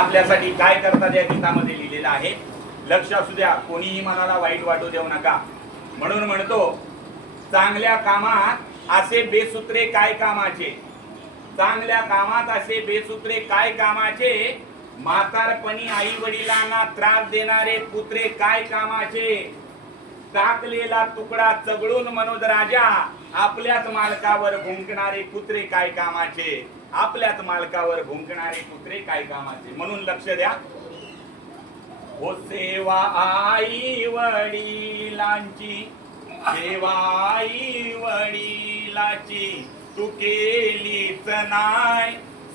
आपल्यासाठी काय करतात या गीतामध्ये लिहिलेलं आहे? लक्ष असू द्या कोणीही मनाला वाईट वाटू देऊ नका. म्हणून म्हणतो चांगल्या कामात असे बेसूत्रे काय कामाचे? चांगल्या कामात असे बेसूत्रे काय कामाचे? म्हातारपणी आई वडिलांना त्रास देणारे पुत्रे काय कामाचे? टाकलेला तुकडा चगळून मनोज राजा आपल्याच मालकावर भुंकणारे कुत्रे काय कामाचे? आपल्याच मालकावर भुंकणारे कुत्रे काय कामाचे? म्हणून लक्ष द्या. हो सेवा आई वडिलांची सेवा आई वडिलाची तू केलीच नाय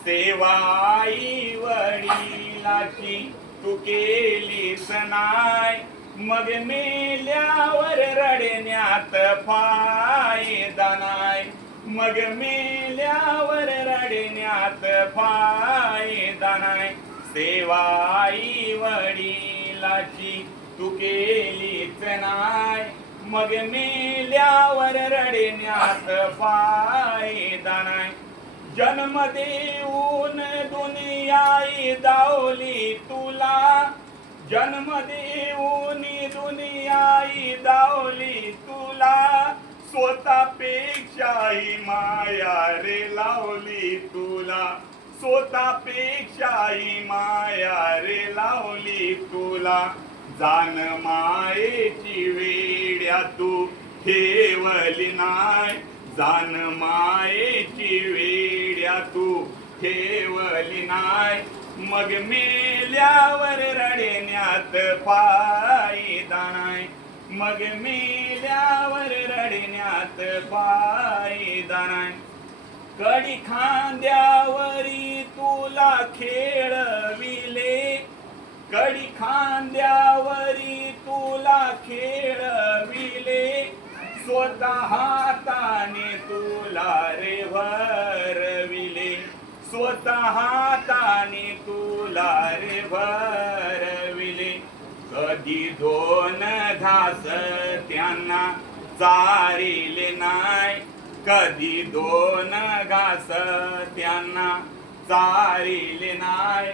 सेवा आई वडिलाची तू केलीच नाय मग मेल्यावर रडण्यात फायदा नाय मग मेल्यावर रडण्यात फायदा नाय सेवा आई वडिलाची तू केलीच नाय मग मेल्यावर रडण्यात फायदा नाय जन्म देऊन दुनियाई दावली तुला. जन्म देऊन दुनियाई दावली तुला. स्वतःपेक्षाही माया रे लावली तुला. स्वतःपेक्षाही माया रे लावली तुला. जाण मायेची वेड्या तू ठेवली नाय. जाण मायेची वेड्या तू ठेवली नाय. मग मेल्यावर रडण्यात फायदा नाय. मग मेल्यावर रडण्यात पायदान. कडी खांद्यावरी तुला खेळविले. कडी खांद्यावरी तुला खेळविले. स्वतः हाताने तुला रे भरविले स्वतः हाताने तुला रे भरविले कधी दोन घास त्यांना चारिले नाही कधी दोन घास त्यांना चारिले नाही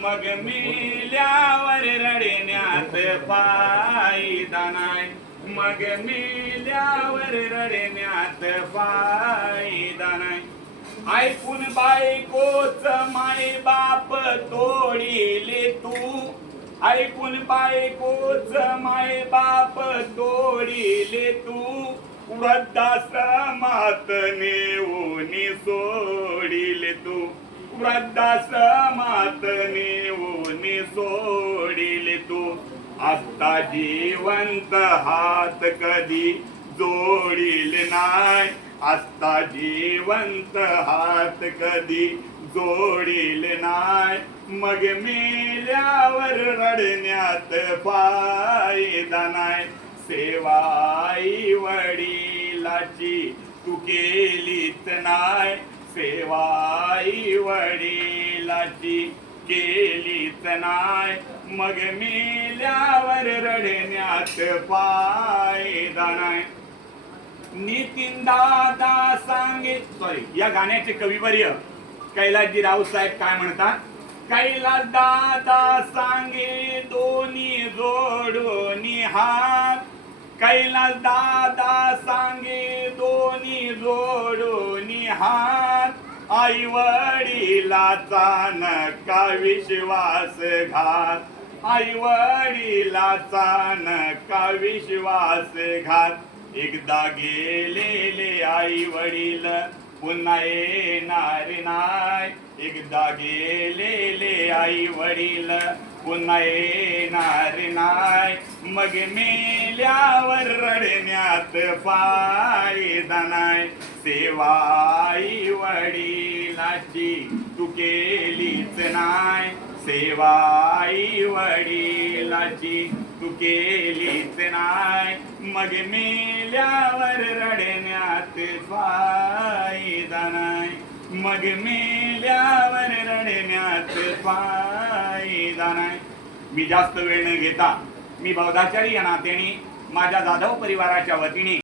मग मिल्यावर रडण्यात फायदा नाय. मग मिल्यावर रडण्यात फायदा नाय. ऐकून बायकोच माय बाप तोडीले तू ऐकून बायकोच माय बाप तोडीले तू. वृद्धाश्रमात नेऊन सोडिले तू. वृद्धाश्रमात नेऊन सोडिले तू. आता जिवंत हात कधी जोडील नाय आता जिवंत हात कधी जोडील नाय. मग मेल्यावर रडण्यात फायदा नाय. सेवाई वडिलाची तू केलीत नाय. सेवाई वडिलाची केलीत नाय. मग मेल्यावर रडण्यात फायदा नाय. नितीन दादा सांगे सॉरी या गाण्याचे कविवर्य. कैलासजी रावसाहेब काय म्हणतात? कैलास दादा सांगे दोन्ही जोडोनी हात कैलास दादा सांगे दोन्ही जोडोनी हात आई वडिलाचा नका विश्वास घात. आई वडिलाचा नका विश्वास घात. एकदा गेलेले आई वडील पुन्हा येणार नाय एकदा गेलेले आई वडील पुन्हा येणार नाय मग मेल्यावर रडण्यात फायदा नाय सेवाई वडिलाची तू केलीच नाय सेवाई वडिलाची तू केलीच नाय मग मेल्यावर रडण्यात फायदा नाही. मग मेल्यावर रडण्यात फायदा नाही. मी जास्त वेळ न घेता मी बौद्धाचारी या नात्याने माझ्या जाधव परिवाराच्या वतीने